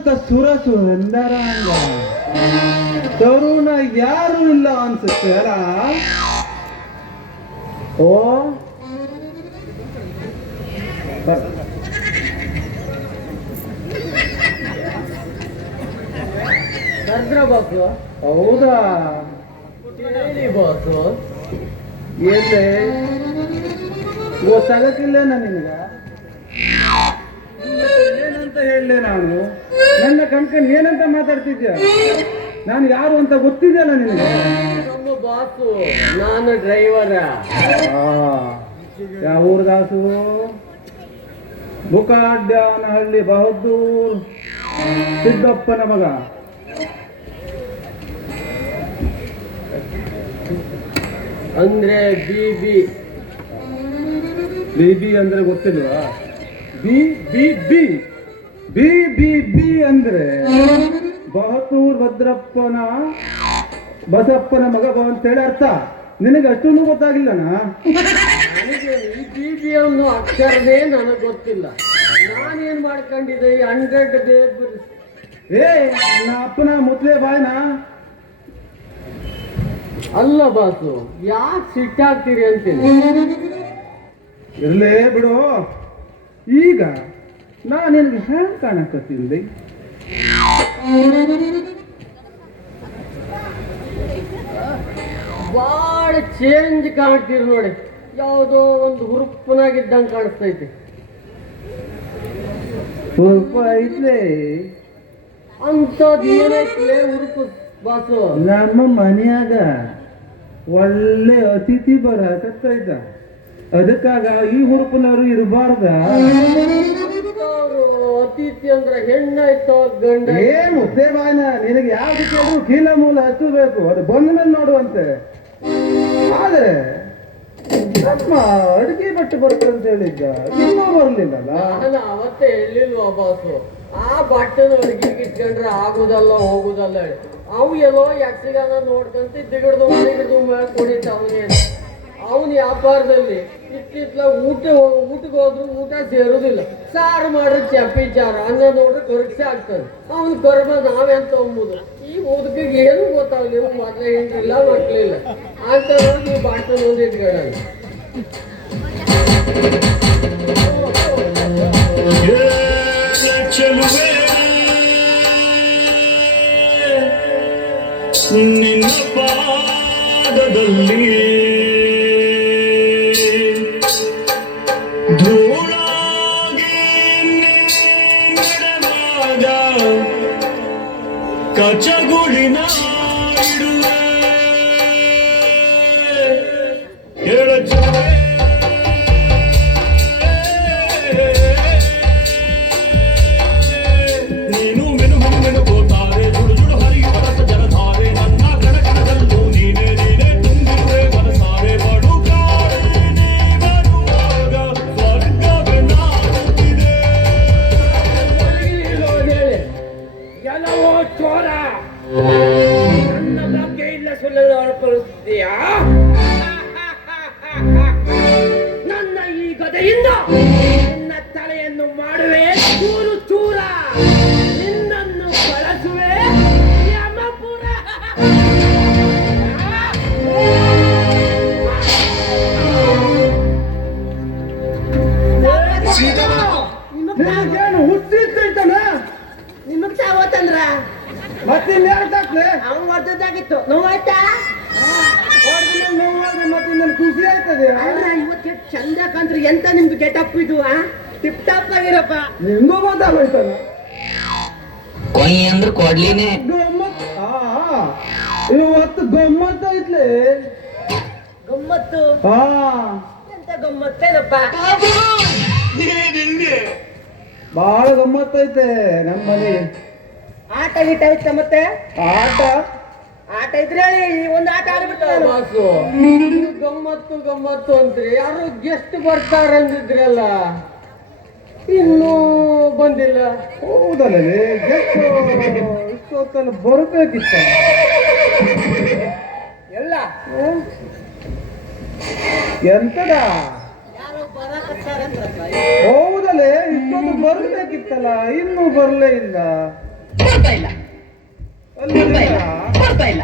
ನಿನ್ನಂತ ಸುರಸು ಎಂದರಂಗ ತರುಣ ಯಾರು ಇಲ್ಲ ಅನ್ಸುತ್ತೆ ಅಲ್ಲ. ಓ ಕರ್ದ್ರ ಬಾಸು. ಹೌದಾ? ಹೇಳಿ ಬಾಸು. ಎಲ್ಲೇ ಗೊತ್ತಾಗಕ್ಕಿಲ್ಲ ನಿನಗ ಏನಂತ ಹೇಳಲೆ ನಾನು? ನನ್ನ ಕಣ್ಕನ್ ಏನಂತ ಮಾತಾಡ್ತಿದ್ಯಾ? ನಾನು ಯಾರು ಅಂತ ಗೊತ್ತಿದೆಯಲ್ಲ ನಿನಗೆ? ನಮ್ಮ ಬಾಸು, ನಾನು ಡ್ರೈವರ. ಯಾವ ಊರ್ದಾಸು? ಮುಖಾಡ್ಯಾನಹಳ್ಳಿ ಬಹದ್ದೂರ್ ಸಿದ್ದಪ್ಪನ ಮಗ. ಅಂದ್ರೆ ಬಿಬಿ. ಬಿಬಿ ಅಂದ್ರೆ ಗೊತ್ತಿಲ್ವಾ? B B B B B B ಅಂದ್ರೆ ಬಹದ್ದೂರ್ ಭದ್ರಪ್ಪನ ಬಸಪ್ಪನ ಮಗ ಅಂತೇಳಿ ಅರ್ಥ. ನಿನಗೆ ಅಷ್ಟೊಂದು ಗೊತ್ತಾಗಿಲ್ಲನಾ? ನನಗೆ ಈ ಬಿಬಿ ಅನ್ನೋ ಅಕ್ಷರನೇ ನನಗೆ ಗೊತ್ತಿಲ್ಲ. ನಾನೇನ್ ಮಾಡ್ಕೊಂಡಿದ್ದೆ 100 ಬೇಬ್. ನಾ ಅಪ್ಪನ ಮುತ್ಲೆ ಬಾಯ್ನಾ? ಅಲ್ಲ ಬಾಸು, ಯಾಕೆ ಸಿಟ್ಟಾಗ್ತೀರಿ ಅಂತೀನಿ. ಇರ್ಲೇ ಬಿಡು. ಈಗ ನಾ ನಿನಗೆ ಹ್ಯಾಂಗ್ ಕಾಣಕತ್ತೀನಿ? ಬಾಳ ಚೇಂಜ್ ಕಾಣ್ತೀರಿ ನೋಡಿ. ಯಾವುದೋ ಒಂದು ಹುರುಪನಾಗಿದ್ದಂಗೆ ಕಾಣಿಸ್ತೈತಿ. ಸ್ವಲ್ಪ ಐತ್ಲೆ. ಅಂಥದ್ದು ಏನೈತ್ಲೆ ಹುರುಪು ಬಾಸು? ನಮ್ಮ ಮನ್ಯಾಗ ಒಳ್ಳೆ ಅತಿಥಿ ಬರಕತ್ತೈತ. ಅದಕ್ಕಾಗ ಈ ಹುರುಪನವರು ಇರಬಾರ್ದ? ಅತಿಥಿ ಅಂದ್ರೆ ಹೆಣ್ಣಾಯ್ತೋ ಗಂಡ? ಮುದ್ದೆ ಬಾಯ್ನ, ನಿನಗೆ ಯಾವ್ದು ಕೇಳಿದ್ರು ಕೀಲ ಮೂಲ ಹಚ್ಚಬೇಕು. ಅದು ಬಂದ ಮೇಲೆ ನೋಡುವಂತೆ. ಆದ್ರೆ ನಮ್ಮ ಅಡುಗೆ ಬಟ್ಟೆ ಬರುತ್ತೆ ಅಂತ ಹೇಳಿದ್ದ, ಇನ್ನೂ ಬರ್ಲಿಲ್ಲಲ್ಲ. ನಾನು ಅವತ್ತೇ ಹೇಳಿಲ್ವಾ ಬಾಸು, ಆ ಬಟ್ಟೆನ ಅಡುಗೆಗೆ ಇಟ್ಕೊಂಡ್ರೆ ಆಗುದಲ್ಲ ಹೋಗುದಲ್ಲ. ಅವು ಎಲ್ಲೋ ಯಕ್ಷಗಾನ ನೋಡ್ಕಂತ ದಿಗಡ್ದು ಮೇಲೆ ಕುಡಿತಾವನೇ. ಅವನ ವ್ಯಾಪಾರದಲ್ಲಿ ಇತ್ತಿತ್ಲ ಊಟಕ್ಕೆ ಹೋದ್ರು ಊಟ ಸೇರುದಿಲ್ಲ. ಸಾರು ಮಾಡ್ರೆ ಚಪ್ಪಿ ಚಾರ, ಅನ್ನ ನೋಡ್ರೆ ಕೊರಕ್ಷೆ ಆಗ್ತದೆ. ಅವನ ಕರ್ಮ ನಾವೆಂತ ಅಂಬುದು. ಈ ಮುದುಕಿಗೆ ಏನು ಗೊತ್ತಾಗಲಿಲ್ಲ. ಮೊದಲೇ ಹೆಂಡ್ರಿಲ್ಲ, ಮಕ್ಕಳಿಲ್ಲ ಅಂತ ನೋಡಿ ಈ ಬಾಟ ಮುಂದೆ ಇಟ್ಕೊಳ್ಳ. ನಿನ್ನ ಪಾದದಲ್ಲಿ ಧೂಳಾಗಿ ನಡೆದಾಗ ಕಚಗುಳಿನ ಇಡುವೆ ಹೇಳಚುವೆ. ನೀನು ಮೆನು ಮೆನುಗೋತಾರೆ ಜುಡು ಜುಡು ಹರಿಯುವ ರಸ ಜಲಧಾರೆ. ನನ್ನ ಕಣಕಣದಲ್ಲೂ ನೀನೇ ನೀನೇ ತುಂಬಿರುವೆ ಮನಸಾರೆ. ಬಡು ಕಾಡಿ ನೀ ಬರುವಾಗ ಸ್ವರ್ಗವೇ ನಾಡುತ್ತಿದೆ. ಎಲ್ಲವೋ ಚೋರ, ನನ್ನ ಬಗ್ಗೆ ಇಲ್ಲ ಸುಳ್ಳಲು ಹೊರಪಡಿಸ್ತೀಯಾ? ನನ್ನ ಈ ಗದೆಯಿಂದ ನಿನ್ನ ತಲೆಯನ್ನು ಮಾಡುವೆ ಚೂರು ಚೂರ. ನಿನ್ನನ್ನು ಬಳಸುವೆ ಯಮಪುರ. ನಿನಗೇನು ಹುಟ್ಟಿರ್ತೈತನ? ನಿಮಗ್ ಸಾವತ್ತಂದ್ರ ಮತ್ತೆ ಇನ್ಯಾರ್ದಾಕ್ಲೆ? ಅವ್ನು ಒದ್ದದ್ದಾಗಿತ್ತು. ನೋವಾಯ್ತಾ? ನೋವಾದ್ರೆ ಮತ್ತೆ ನನ್ ಖುಷಿ ಆಗ್ತದೆ. ಅಲ್ಲ, ಇವತ್ತು ಚಂದ ಕಂತ್ರಿ. ಎಂತ ನಿಮ್ದು ಗೆಟಪ್ ಇದು? ಟಿಪ್ ಟಾಪ್ ಆಗಿರಪ್ಪ. ನಿಂಗೂ ಗೊತ್ತಾಗೋಯ್ತಲ್ಲ. ಕೊಯ್ ಅಂದ್ರೆ ಕೊಡ್ಲಿನೇ ಗಮ್ಮತ್. ಇವತ್ತು ಗಮ್ಮತ್ ಐತ್ಲೆ. ಗಮ್ಮತ್ತು? ಎಂತ ಗಮ್ಮತ್ತೇನಪ್ಪ? ಬಹಳ ಗಮ್ಮತ್ತೈತೆ ನಮ್ಮ ಮನೆ. ಆಟ ಗೀಟ ಐತ? ಮತ್ತೆ ಆಟ ಆಟ ಇದ್ರೆ ಹೇಳಿ, ಒಂದು ಆಟ ಆಡ್ಬಿಡ್ತಾರೆ. ಬಾಸು, ಗಮ್ಮತ್ತು ಗಮ್ಮತ್ತು ಅಂತ್ರಿ. ಯಾರು ಗೆಸ್ಟ್ ಬರ್ತಾರ ಅಂದಿದ್ರಲ್ಲ, ಇನ್ನೂ ಬಂದಿಲ್ಲ. ಹೌದಲ್ಲೇ, ಇಷ್ಟೊತ್ತಲ್ಲಿ ಬರಬೇಕಿತ್ತ. ಎಲ್ಲ ಎಂತದ? ಯಾರೋ ಬರಕತ್ತಾರಂದ್ರಪ್ಪ. ಹೌದಲ್ಲೇ, ಇಷ್ಟೊಂದು ಬರ್ಬೇಕಿತ್ತಲ್ಲ, ಇನ್ನೂ ಬರ್ಲೇ ಇಲ್ಲ. ಬರ್ತಾ ಇಲ್ಲ ಅಲ್ಲಿ ಬರ್ತಾ ಇಲ್ಲ ಬರ್ತಾ ಇಲ್ಲ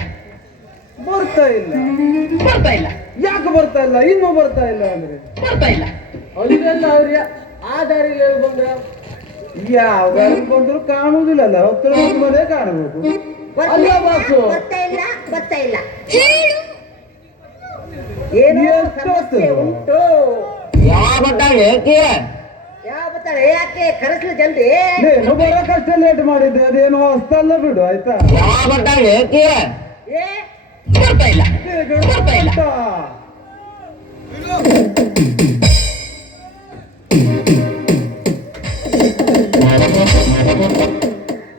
ಬರ್ತಾ ಇಲ್ಲ ಯಾಕೆ ಬರ್ತಾ ಇಲ್ಲ? ಇನ್ನೂ ಬರ್ತಾ ಇಲ್ಲ ಅಂದ್ರೆ ಬರ್ತಾ ಇಲ್ಲ. ಅಲ್ಲಿಗೆಲ್ಲ ಅವ್ರಿಗೆ ಆ ದಾರಿಲಿ ಬಂದ್ರ ಯಾವ ಗಾಡಿ ಬಂದ್ರು ಕಾಣುವುದಿಲ್ಲಲ್ಲ, ಹತ್ತಿರ ಮನೆ ಕಾಣಬೇಕು. ಅಲ್ಲ ಬಾಸು ಬರ್ತಾ ಇಲ್ಲ ಬರ್ತಾ ಇಲ್ಲ ಏನೋ ಎಷ್ಟು ಸಮಸ್ಯೆ ಹೊತ್ತು? ಉಂಟು. ಯಾವ ಬರ್ತಾಳೆ ಏಕೆ? ಯಾವ ಬರ್ತಾಳೆ? ಯಾಕೆ ಕರೆಸ್ಲು ಜಲ್ದಿ? ನೀನು ಬರೋಕಷ್ಟೇ ಲೇಟ್ ಮಾಡಿದ್ದೆ, ಅದೇನೋ ಅಷ್ಟಲ್ಲ ಬಿಡು ಆಯ್ತಾ. ಯಾವ ಬರ್ತಾಳೆ ಏಕೆ? ಏ ಬರ್ತಾ ಇಲ್ಲ ಬೇಗ ಬರ್ತಾ ಇಲ್ಲ. ಬರ್ತಾ.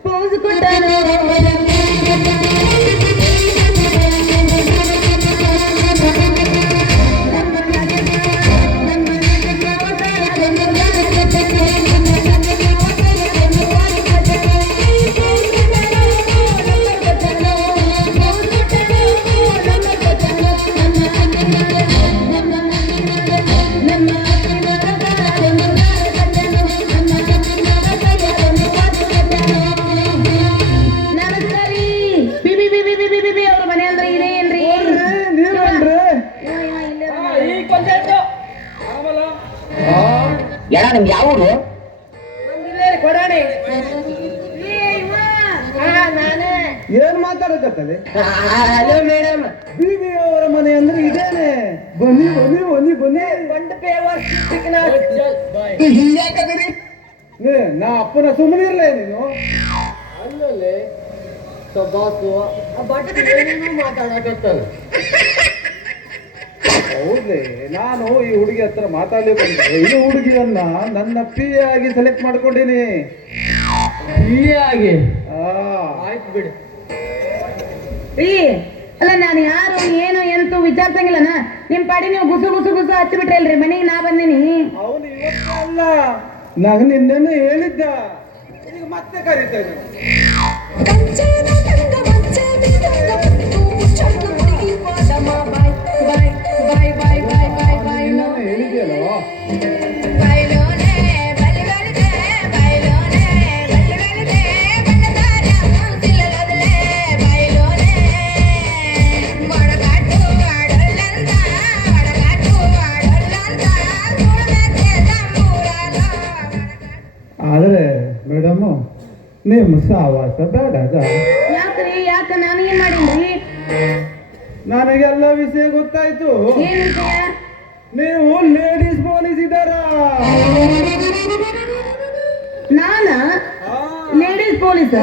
ಪೋಸ್ ಕೊಟ್ಟಾನು. ನಮಸ್ಕಾರಿ. ಬಿಬಿ ಬಿಬಿ ಬಿಬಿ ಬಿಬಿ ಅವ್ರ ಮನೆ ಅಂದ್ರೆ ಇದೇನ್ರಿ? ನೀವ್ ಬನ್ರಿ. ಈಗ ಬಂದಾಯ್ತು ಆಮಲ್ಲ ಎಡ ನಿಮ್ಗೆ ಯಾವ ಊರು? ನಮ್ದಿಲ್ಲೇ ಕೊಡಾಣೆ. ನಾನೇ. ಏನ್ ಮಾತಾಡಕತ್ತದೆ? Hello madam. ಬಿಬಿ ಅವರ ಮನೆ ಅಂದ್ರೆ ಇದೇನೆ. ಬನ್ನಿ ಬನ್ನಿ ಬನ್ನಿ ಬನ್ನಿ. ಬಂಡ ಪೇವರ್ ಬಾಯ್ ನಾ ಅಪ್ಪನ ಸುಮ್ಮನೆ ಇರ್ಲೇ ನೀನು. ಅಲ್ಲಲ್ಲಿ ಬಾಸು ಆ ಬಟ್ಟೆ ಏನೇನೋ ಮಾತಾಡಕತ್ತಾನ. ಹೌದೇ, ನಾನು ಈ ಹುಡುಗಿ ಹತ್ರ ಮಾತಾಡ್ಲಿ ಬಂದೆ. ಈ ಹುಡುಗಿಯನ್ನ ನನ್ನ ಪಿ ಆಗಿ ಸೆಲೆಕ್ಟ್ ಮಾಡ್ಕೊಂಡಿನಿ. ಆಗಿ ಆ ಆಯ್ತು ಬಿಡಿ. ರೀ ಅಲ್ಲ ನಾನು ಯಾರು ಏನು ಎಂತೂ ವಿಚಾರಿಸಂಗಿಲ್ಲನ. ನಿಮ್ ಪಾಡಿ ನೀವು ಗುಸು ಗುಸು ಗುಸು ಹಚ್ಚಿಬಿಟ್ರಲ್ರಿ ಮನೆಗೆ ನಾ ಬಂದೀನಿ. ಅವನು ಇವತ್ತು ಅಲ್ಲ, ನಾನು ನಿನ್ನೆನೆ ಹೇಳಿದ್ದ. ಈಗ ಮತ್ತೆ ಕರೀತೇನೆ. ನಿನ್ನೆನೆ ಹೇಳಿದ್ಯಲ್ವಾ? ಆದ್ರೆ ಮೇಡಮ್ ನಿಮ್ಮ ಸಹವಾಸ ಬೇಡ. ಯಾಕ್ರಿ ಯಾಕ ನಾನು ಏನ್ ಮಾಡೀನ್ರಿ? ನನಗೆಲ್ಲ ವಿಷಯ ಗೊತ್ತಾಯ್ತು. ಏನ್ ವಿಷಯ? ನೀವು ಲೇಡೀಸ್ ಪೊಲೀಸ್ ಇದ್ದಾರ. ನಾನ ಲೇಡೀಸ್ ಪೊಲೀಸ್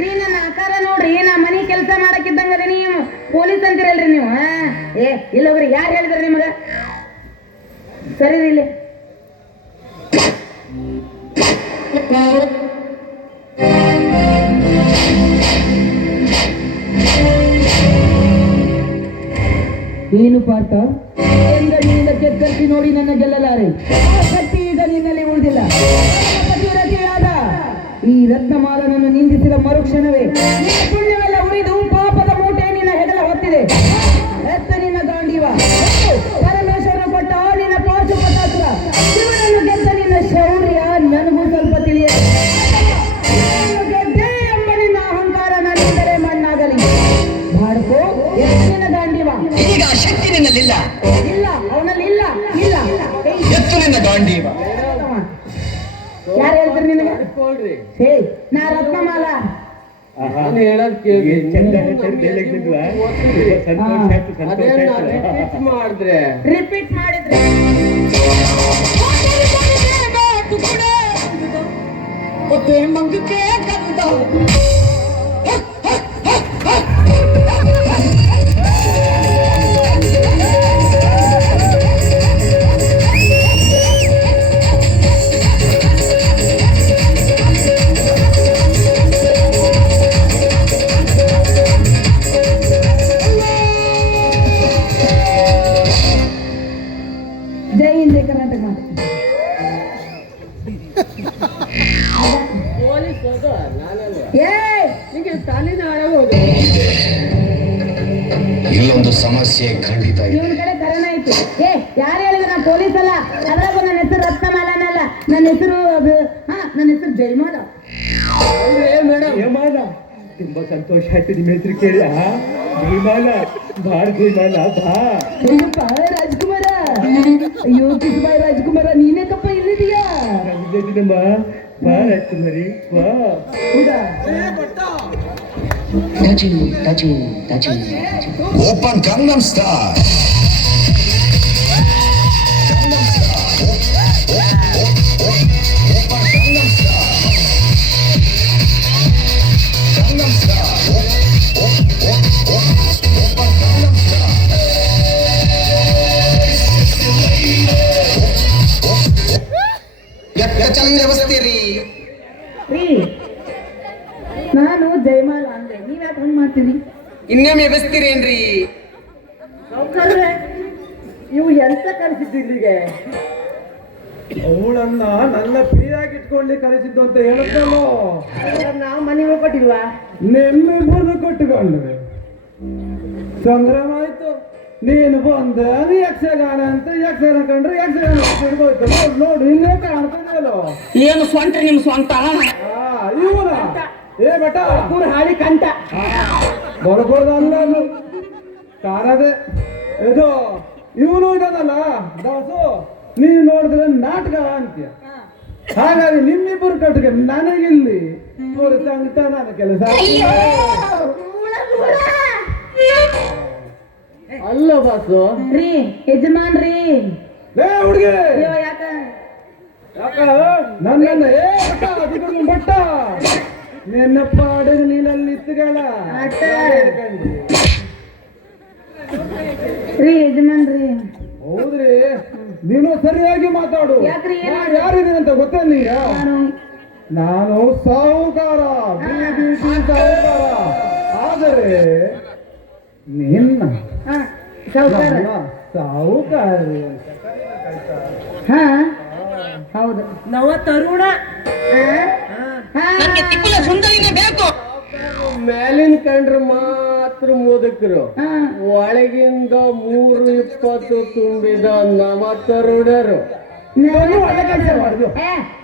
ರೀ? ನನ್ನ ಆಕಾರ ನೋಡ್ರಿ, ನಾ ಮನಿ ಕೆಲಸ ಮಾಡಕ್ಕಿದ್ದಂಗ ನೀವು ಪೊಲೀಸ್ ಅಂತೀರಲ್ರಿ ನೀವು. ಏ ಇಲ್ಲೋಗ್ರಿ, ಯಾರು ಹೇಳಿದ್ರಿ ನಿಮಗ? ಸರಿ ರೀ ಇಲ್ಲಿ. ಏನು ಪಾರ್ಥ? ಎಂದರಿಂದ ಕೆತ್ತರಿಸಿ ನೋಡಿ ನನ್ನ ಗೆಲ್ಲಲಾರೆ. ಆ ಶಕ್ತಿ ಈಗ ನಿನ್ನಲ್ಲಿ ಉಳಿದಿಲ್ಲ. ಪತಿವ್ರತೆಯಾದ ಈ ರತ್ನಮಾಲನನ್ನು ನಿಂದಿಸಿದ ಮರುಕ್ಷಣವೇ ನಿನ್ನ ಪುಣ್ಯವೆಲ್ಲ ಉಳಿದು ಪಾಪದ ಮೂಟೆ ನಿನ್ನ ಹೆಗಲ ಹೊತ್ತಿದೆ. ಎತ್ತ ನಿನ್ನ ಗಾಂಡೀವ. ಪರಮೇಶ್ವರನು ಕೊಟ್ಟ ನಿನ್ನ ಪಾಶುಪತಾಸುರ. ಶಿವನನ್ನು ಗೆದ್ದ ನಿನ್ನ ಶೌರ್ಯ ನನಗೂ ಸ್ವಲ್ಪ ತಿಳಿಯದು. ಗೆದ್ದೆ ಎಂಬ ನಿನ್ನ ಅಹಂಕಾರ ನನ್ನಿಂದಲೇ ಮಣ್ಣಾಗಲಿ. ಬಾಡ್ಕೋ, ಎತ್ತ ನಿನ್ನ ಗಾಂಡೀವ. ಈಗ ಆ ಶಕ್ತಿ ನಿನ್ನಲ್ಲಿಲ್ಲ. ಇಲ್ಲ, ಅವನಲ್ಲಿ ಇಲ್ಲ ಇಲ್ಲ. ಎತ್ತು ನಿನ್ನ ಗಾಂಡೀವ. ಯಾರು ಹೇಳ್ತಾರೆ ನಿನಗೆ? ಅನ್ಕೊಳ್ರಿ ಹೇ ನಾ ರತ್ನಮಾಲ. ನಾನು ಹೇಳೋದ್ ಕೇಳಿ ಮಾಡಿದ್ರೆ ರಿಪೀಟ್ ಮಾಡಿದ್ರೆ ಜೈ ಹಿಂದ್ ಜೈ ಕರ್ನಾಟಕ ಮಾತೆ. ಪೊಲೀಸ್ ಹೋದ ನಾನಲ್ಲ. ಏ ನಿಂಗೆ ತಲೆನ ಹಾಳಾಗೋದು. ಇಲ್ಲೊಂದು ಸಮಸ್ಯೆ ಖಂಡಿತ ಇದೆ. ಇವನ್ ಕಡೆ ಕರೋನಾ ಐತಿ. ಏ ಯಾರು ಹೇಳಿದ್ರು ನಾ ಪೊಲೀಸ್ ಅಲ್ಲ. ಅದ್ರಾಗ ನನ್ನ ಹೆಸರು ರತ್ನಮಾಲನಲ್ಲ. ನನ್ನ ಹೆಸರು ಅದು ನನ್ನ ಹೆಸರು ಜಯಮಾಲ. ಮೇಡಮ್ ವಿಮಾನ ತುಂಬಾ ಸಂತೋಷ ಆಯ್ತು ನಿಮ್ಮ ಹೆಸರು ಕೇಳಿ ವಿಮಾನ ಭಾಳ ವಿಮಾನ ಬಾ ಏನಪ್ಪ ರಾಜ್ಕುಮಾರ ಅಯ್ಯೋ ಕಿಸ್ಬಾಯ್ ರಾಜ್ಕುಮಾರ ನೀನೇಕಪ್ಪ ಇಲ್ಲಿದೀಯಾ ನಮ್ಮ ಬಾ ರಾಜ್ಕುಮಾರಿ ಬಾ ಹೌದಾ Open Gangnam Style. ಚಂದ ಬಸ್ತೀರಿ ರೀ ನಾನು ಜಯಮಾಲ ಅಂದೆ ನೀವ್ ಯಾಕೆ ಹಂಗ್ ಮಾಡ್ತೀರಿ ಇನ್ನೊಮ್ಮೆ ಬಸ್ತೀರೇನ್ರಿ ನೌಕರ್ರೆ ಇವು ಎಂತ ಕಲಿಸಿದ್ದು ಇಲ್ಲಿಗೆ ಅವಳನ್ನ ನನ್ನ ಫ್ರೀಯಾಗಿ ಇಟ್ಕೊಂಡು ಕರೆಸಿದ್ದು ಅಂತ ಹೇಳುತ್ತಲ್ಲೋ ನಾವು ಮನೆಗೆ ಕೊಟ್ಟಿಲ್ವಾ ನಿಮ್ಮಿಬ್ಬರನ್ನು ಕೊಟ್ಟುಕೊಂಡ್ರೆ ಸಂಗ್ರಾಮ ಆಯ್ತು ನೀನು ಬಂದ ಯಕ್ಷಗಾನ ಅಂತ ಯಕ್ಷಗಾನ ಕಂಡ್ರೆ ಯಕ್ಷಗಾನ ಹಿಡ್ದೋಯ್ತು ನೋಡು ಇಲ್ಲೇ ಕಾಣ್ತದೆಯಲ್ಲೋ ಏನು ಸ್ವಂತ ನಿಮ್ ಸ್ವಂತ ಇವನ ಏ ಬಟ ಪೂರ ಹಾಳಿ ಕಂಠ ಬರ್ಬೋದಲ್ಲ ಅದು ಕಾರದೆ ಇದು ಇವನು ಇದಾನಲ್ಲ ದಾಸು ನೀನು ನೋಡಿದ್ರೆ ನಾಟಕ ಅಂತ್ಯ ಹಾಗಾಗಿ ನಿಮ್ಮಿಬ್ಬರು ಕಟ್ಟಿಗೆ ನನಗಿಲ್ಲಿ ಇವರು ಸಂಗಟ ನನ್ನ ಕೆಲಸ ಅಲ್ಲ ಬಾಸು ರೀ ಯಜಮಾನ್ರಿ ಲೇ ಹುಡುಗಿ ಅಯ್ಯೋ ಯಾಕ ಯಾಕ ನನ್ನನ್ನ ಏ ಬಟ್ಟ ಅದಕ್ಕೆ ಬಟ್ಟ ನಿನ್ನ ಪಾಡಿಗೆ ನೀನಲ್ಲಿ ಇತ್ತುಗಳ ಅಟ್ಟ. ರೀ ಯಜಮಾನ್ರಿ ಹೌದ್ರಿ ನೀನು ಸರಿಯಾಗಿ ಮಾತಾಡು ಯಾಕ್ರಿ? ನಾನು ಯಾರಿದ್ದೀನಿ ಅಂತ ಗೊತ್ತೇ ನಿಂಗ ನಾನು ಸಾಹುಕಾರ BBT ಸಾಹುಕಾರ ಆದರೆ ನಿನ್ನ ಹಾ ಸಾವ್ಕಾರ. ನನ್ನ ಸಾಹುಕಾರಿ ಅಂತ ಹಾ ಹೌದು ನವ ತರುಣ ಹಾ ಸುಂದರಿನೇ ಬೇಕು ಮೇಲಿನ ಕಂಡ್ರೆ ಮಾತ್ರ ಮುದುಕರು ಹಾ ಒಳಗಿಂದ 320 ತುಂಬಿದ ನವ ತರುಣರು ಒಳ್ಳೆ ಕೆಲಸ ಮಾಡಿದ್ವಿ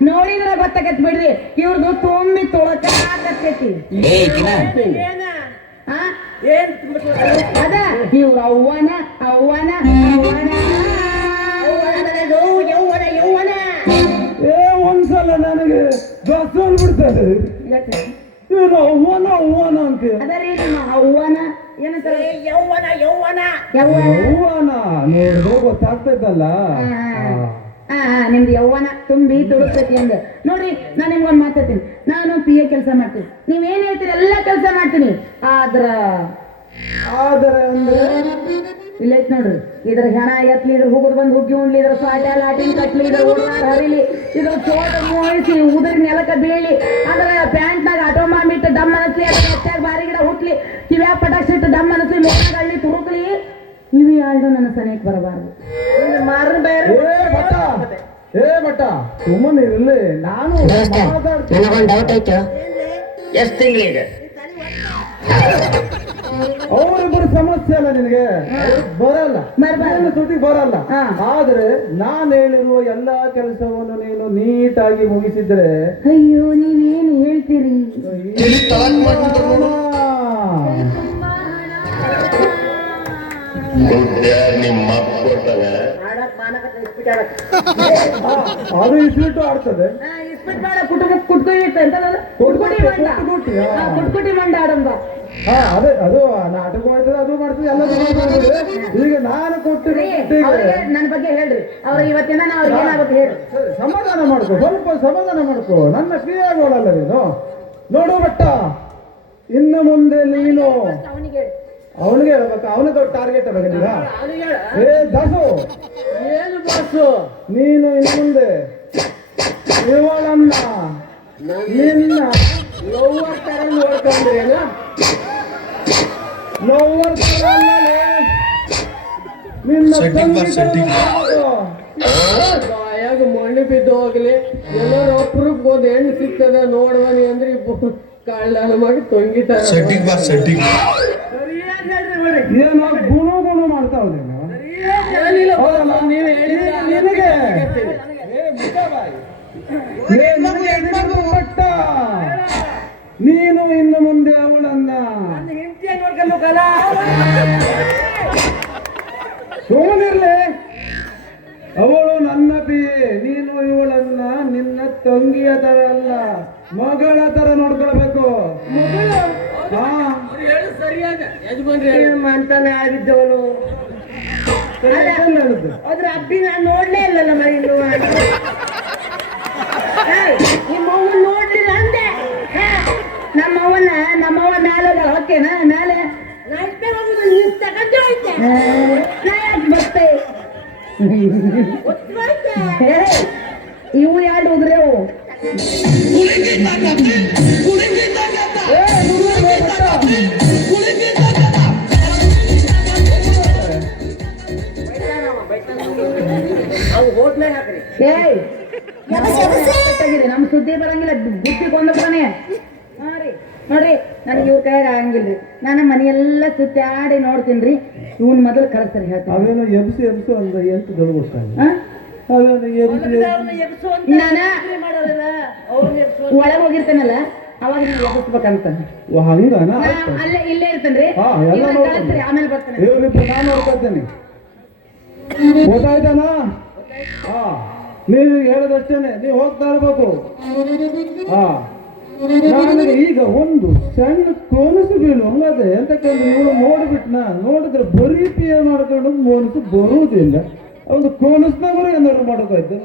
ನೋಡಿದ್ರ ಗೊತ್ತಾಗತ್ ಬಿಡ್ರಿ ಇವ್ರದ್ದು ತುಂಬಿ ತೊಳಕಾಕತ್ತೈತಿ ಅದ ಇವ್ರ ಅವ್ವನ ಅವ್ವನ ಅವ್ವನ ಯೌವನ ಯೌವನ ಏ ಒಂದ್ಸಲ ನನಗೆ ಬಸ್ ಬಿಡ್ತದೆ ಇವ್ರು ಅವ್ವನ ಅಂತ ಅದ ರೀ ನಿಮ್ಮ ಅವ್ವನ ಏನಂತಾರೆ ಯೌವನ ಯೌವನ ಯೌವನ ಅವ್ವನ ನೋಡಿದ್ರೆ ಗೊತ್ತಾಗ್ತೈತಲ್ಲ ಹಾ ನಿಮ್ದು ಯೌವನ ತುಂಬಿ ತುಡುಕ್ತೈತಿ ಅಂದ ನೋಡ್ರಿ ನಾನು ನಿಮ್ಗೊಂದು ಮಾತಾಡ್ತೀನಿ ನಾನು PA ಕೆಲಸ ಮಾಡ್ತೀನಿ ನೀವೇನ್ ಹೇಳ್ತೀರಿ ಎಲ್ಲ ಕೆಲಸ ಮಾಡ್ತೀನಿ ಆದರೆ ಅಂದ್ರೆ ಇಲ್ಲ ಐತ್ ನೋಡ್ರಿ ಇದ್ರ ಹೆಣ ಎತ್ಲಿ ಇದ್ರ ಹುಗುದ್ ಬಂದು ಹುಗ್ಗಿ ಉಣ್ಲಿ ಇದ್ರ ಸ್ವಾಟ ಲಾಟಿನ್ ಕಟ್ಲಿ ಇದ್ರ ಉಡಾರ ಹರಿಲಿ ಇದ್ರ ಚೋಟ ಮೋಹಿಸಿ ಉದ್ರಿ ನೆಲಕ್ಕ ಬೀಳಿ ಅದ್ರ ಪ್ಯಾಂಟ್ನಾಗ ಆಟೋಮಾಮ್ ಇಟ್ಟು ದಮ್ ಅನಸ್ಲಿ ಅದ್ರ ಎತ್ತಾಗ ಬಾರಿ ಗಿಡ ಹುಟ್ಲಿ ಕಿವ್ಯಾ ಪಟಾಕ್ಸಿ ಇಟ್ಟು ದಮ್ ಅನಸ್ಲಿ ಮುಖಾಗ ಹಳ್ಳಿ ತುರುಕ್ಲಿ ಇವು ಯಾಳ್ದು ನನ್ನ ಸನಿಯಕ್ ಬರಬಾರ್ದು ಮಾರನ್ ಬೇರೆ ಏ ಬಟ್ಟ ಸುಮ್ಮನೆ ಇರಲಿ ನಾನು ಮಾತಾಡ್ತೀನಿ ಡೌಟ್ ಆಯ್ತು ಎಷ್ಟು ತಿಂಗಳಿಗೆ ಅವರಿಬ್ಬರು ಸಮಸ್ಯೆ ಅಲ್ಲ ನಿನಗೆ ಬರಲ್ಲ ಬರ್ಬಾರ್ದು. ತುಟಿಗೆ ಬರಲ್ಲ ಹಾ. ಆದ್ರೆ ನಾನು ಹೇಳಿರುವ ಎಲ್ಲಾ ಕೆಲಸವನ್ನು ನೀನು ನೀಟಾಗಿ ಮುಗಿಸಿದ್ರೆ ಅಯ್ಯೋ ನೀವೇನು ಹೇಳ್ತೀರಿ ಅದು ಇಸ್ಬಿಟ್ಟು ಆಡ್ತದೆ ಇಸ್ಪಿಟ್ ಬೇಡ ಕುಟುಂಬ ಕುಟ್ಕುಟಿ ಅಂತ ಕುಟ್ಕುಟಿ ಮಂಡ ಕುಟ್ಕುಟಿ ಮಂಡ ಆಡಂಬ ಹಾ ಅದೇ ಅದು ನಾಟಕ ಮಾಡ್ತದೆ ಅದು ಮಾಡ್ತದೆ ಎಲ್ಲ ಈಗ ನಾನು ಕೊಟ್ಟು ಅವ್ರಿಗೆ ನನ್ನ ಬಗ್ಗೆ ಹೇಳ್ರಿ ಅವ್ರ ಇವತ್ತಿನ ನಾವು ಅವ್ರಿಗೆ ಏನಾಗುತ್ತೆ ಹೇಳ್ರಿ ಸಮಾಧಾನ ಮಾಡ್ಕೊ ಸ್ವಲ್ಪ ಸಮಾಧಾನ ಮಾಡ್ಕೊ ನನ್ನ ಕ್ರಿಯಾಗೋಳಲ್ಲ ನೀನು ನೋಡು ಬಟ್ಟ ಇನ್ನು ಮುಂದೆ ನೀನು ಅವನಿಗೆ ಹೇಳಿ ಅವನಿಗೆ ಹೇಳ್ಬೇಕು ಅವನೇ ದೊಡ್ಡ ಟಾರ್ಗೆಟ್ ಆಗಲಿಲ್ಲ ಏ ದಾಸು ಏನು ಬಾಸು ನೀನು ಇನ್ನು ಮುಂದೆ ಇವಳನ್ನ ನಿನ್ನ ಲವ್ವರ್ ತರ ನೋಡ್ಕೊಂಡ್ರೇನು ಲವರ್ ನಿನ್ನ ಬಾಯಾಗ ಮಣ್ಣು ಬಿದ್ದು ಹೋಗ್ಲಿ ಎಲ್ಲರೂ ಅಪ್ರೂಪ್ ಒಂದು ಹೆಣ್ಣು ಸಿಗ್ತದ ನೋಡ್ಬನಿ ಅಂದ್ರೆ ಕಳ್ಳನ ಮಾಡಿ ತೊಂಗಿತಾರೆ ಏನೋ ಗುಣ ಮಾಡ್ತಾವ ಏನಿಲ್ಲ ಬಾಸು, ನೀವ್ ಹೇಳಿದ್ರೆ ನಿನಗೆ ಆಗತ್ತೆ. ಏ ಮುಖ ಬಾಯಿ. ಏ ನಿನಗೆ ಹೆಣ್ಮಗು ಒಟ್ಟ ಸುಮ್ಮನಿರ್ಲಿ. ಅವಳು ನನ್ನ ಬಿಯೆ, ನೀನು ಇವಳನ್ನ ನಿನ್ನ ತಂಗಿಯ ತರ ಅಲ್ಲ, ಮಗಳ ತರ ನೋಡ್ಕೊಳ್ಬೇಕು. ಹಾ, ಅವ್ರು ಹೇಳು ಸರಿಯಾಗ ಯಜಮಾನ್ರಿ ಹೇಳು. ಅಂತಾನೆ ಆಗಿದ್ದವನು ಸರಿ, ಅದನ್ನ ಹೇಳುದು. ಅದ್ರ ಅಬ್ಬಿ ನಾನು ನೋಡ್ಲೇ ಇಲ್ಲಲ್ಲ ಮರಿ ಇನ್ನು ನಿಮ್ಮ ಅವ್ವ ನೋಡ್ಲಿಲ್ಲ ಅಂದೆ ನಮ್ಮವ್ವ ಮ್ಯಾಲೆ ಓಕೆನಾ ಮ್ಯಾಲೆ ಮತ್ತೆ ಇವು ಎರಡು ಉದ್ರೇವು ಅವ್ರು ಹೋಟ್ಲೆ ಹಾಕ್ರಿ. ಏಯ್ ನಮ್ ಸುದ್ದಿ ಬರಂಗಿಲ್ಲ, ಬುದ್ಧಿ ಕೊಂಡ್ತಾನೆ. ನೋಡ್ರಿ ನನಗೆ ಇವ್ರ ಕೈಯಾಗ ಆಗಂಗಿಲ್ರಿ. ನಾನು ಮನೆಯೆಲ್ಲ ಸುತ್ತಾಡಿ ನೋಡ್ತೀನ್ರಿ. ಇವನ್ ಮೊದಲು ಕಳಿಸ್ತಾರೆ ಹೇಳ್ತೀನಿ. ಅವೇನೋ ಎಬ್ಸು ಅಂದ್ರೆ ಎಂಟು ದೊಡ್ಡ ಹಾ? ಅವೇನೋ ಎಬ್ಸು ನಾನ ಒಳಗೆ ಹೋಗಿರ್ತೇನಲ್ಲ ಅವಾಗ ನೀವು ಎಬ್ಬಿಸ್ಬೇಕಂತ ಹಂಗನ ಅಲ್ಲೇ ಇಲ್ಲೇ ಇರ್ತೇನ್ರಿ. ಹಾ, ಎಲ್ಲ ಇವ್ರನ್ನ ನೋಡ್ತೀನಿ. ಕಳಿಸ್ರಿ, ಆಮೇಲೆ ಬರ್ತೇನೆ. ಇವ್ರಿಬ್ರು ನಾನು ನೋಡ್ಕೊಳ್ತೇನೆ. ಗೊತ್ತಾಯ್ತಾನ? ಹಾ, ನೀವು ಹೇಳೋದಷ್ಟೇನೆ, ನೀವು ಹೋಗ್ತಾ ಇರ್ಬೇಕು. ಹಾ, ನನಗೆ ಈಗ ಒಂದು ಸಣ್ಣ ಕೋನಸು ಬೀಳು ಹಂಗದೆ. ಎಂತಕ್ಕಂದ್ರೆ ಇವಳು ನೋಡ್ಬಿಟ್ನ, ನೋಡಿದ್ರೆ ಬರೀ ಪಿ ಮಾಡ್ಕೊಂಡು ಮೋನಸು ಬರುವುದಿಲ್ಲ. ಒಂದು ಕೋನಸ್ನಾಗರು ಏನಾದ್ರು ಮಾಡೋಕಾಯ್ತು.